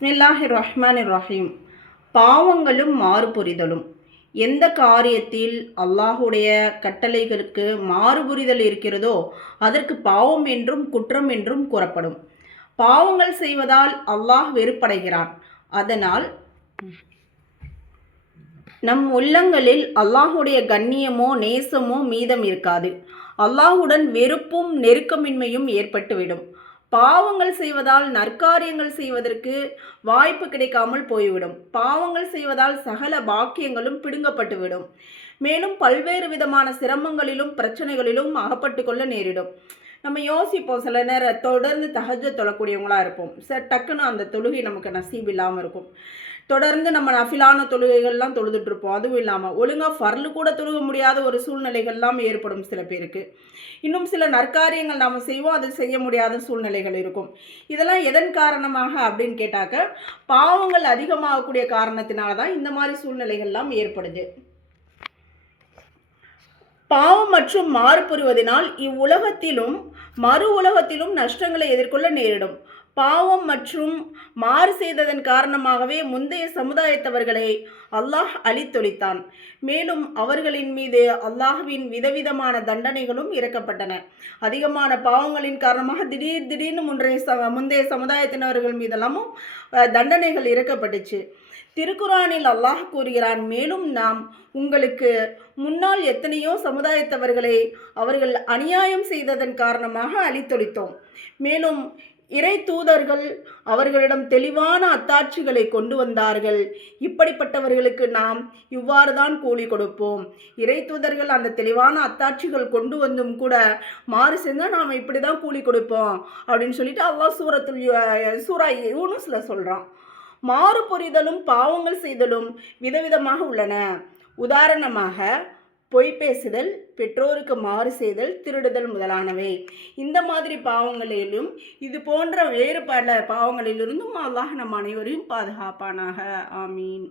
பிஸ்மில்லாஹிர் ரஹ்மானிர் ரஹீம். பாவங்களும் மாறுபுரிதலும். எந்த காரியத்தில் அல்லாஹுடைய கட்டளைகளுக்கு மாறுபுரிதல் இருக்கிறதோ அதற்கு பாவம் என்றும் குற்றம் என்றும் கூறப்படும். பாவங்கள் செய்வதால் அல்லாஹ் வெறுப்படைகிறான். அதனால் நம் உள்ளங்களில் அல்லாஹுடைய கண்ணியமோ நேசமோ மீதம் இருக்காது. அல்லாஹுடன் வெறுப்பும் நெருக்கமின்மையும் ஏற்பட்டுவிடும். பாவங்கள் செய்வதால் நற்காரியங்கள் செய்வதற்கு வாய்ப்பு கிடைக்காமல் போய்விடும். பாவங்கள் செய்வதால் சகல பாக்கியங்களும் பிடுங்கப்பட்டுவிடும். மேலும் பல்வேறு விதமான சிரமங்களிலும் பிரச்சனைகளிலும் அகப்பட்டு கொள்ள நேரிடும். நம்ம யோசிப்போம், சில நேரம் தொடர்ந்து தஹஜ்ஜத் தொழக்கூடியவங்களாக இருப்போம். டக்குன்னு அந்த தொழுகை நமக்கு நசீப் இல்லாமல் இருக்கும். தொடர்ந்து நம்ம நஃபிலான தொழுகைகள்லாம் தொழுதுட்ருப்போம். அதுவும் இல்லாமல் ஒழுங்காக ஃபர்லு கூட தொழுக முடியாத ஒரு சூழ்நிலைகள்லாம் ஏற்படும் சில பேருக்கு. இன்னும் சில நற்காரியங்கள் நாம் செய்வோம், அது செய்ய முடியாத சூழ்நிலைகள் இருக்கும். இதெல்லாம் எதன் காரணமாக அப்படின்னு கேட்டாக்க, பாவங்கள் அதிகமாகக்கூடிய காரணத்தினால தான் இந்த மாதிரி சூழ்நிலைகள்லாம் ஏற்படுது. பாவம் மற்றும் மாறுபுரிவதனால் இவ்வுலகத்திலும் மறு உலகத்திலும் நஷ்டங்களை எதிர்கொள்ள நேரிடும். பாவம் மற்றும் மாறு செய்ததன் காரணமாகவே முந்தைய சமுதாயத்தவர்களை அல்லாஹ் அழித்தொழித்தான். மேலும் அவர்களின் மீது அல்லாஹ்வின் விதவிதமான தண்டனைகளும் இறக்கப்பட்டன. அதிகமான பாவங்களின் காரணமாக திடீர்னு முந்தைய சமுதாயத்தினர்கள் மீதெல்லாமும் தண்டனைகள் இறக்கப்பட்டுச்சு. திருக்குரானில் அல்லாஹ் கூறுகிறான், மேலும் நாம் உங்களுக்கு முன்னால் எத்தனையோ சமுதாயத்தவர்களை அவர்கள் அநியாயம் செய்ததன் காரணமாக அழித்தொழித்தோம். மேலும் இறை தூதர்கள் அவர்களிடம் தெளிவான அத்தாட்சிகளை கொண்டு வந்தார்கள். இப்படிப்பட்டவர்களுக்கு நாம் இவ்வாறு தான் கூலி கொடுப்போம். இறை தூதர்கள் அந்த தெளிவான அத்தாட்சிகள் கொண்டு வந்தும் கூட மாறு செஞ்சால் நாம் இப்படி தான் கூலி கொடுப்போம் அப்படின்னு சொல்லிட்டு அல்லாஹ் சூரா யூனுஸ்ல சொல்கிறான். மாறு புரிதலும் பாவங்கள் செய்தலும் விதவிதமாக உள்ளன. உதாரணமாக பொய் பேசுதல், பெற்றோருக்கு மாறு செய்தல், திருடுதல் முதலானவை. இந்த மாதிரி பாவங்களிலும் இது போன்ற வேறு பல பாவங்களிலிருந்தும் அல்லாஹ் நம் அனைவரையும் பாதுகாப்பானாக. ஆமீன்.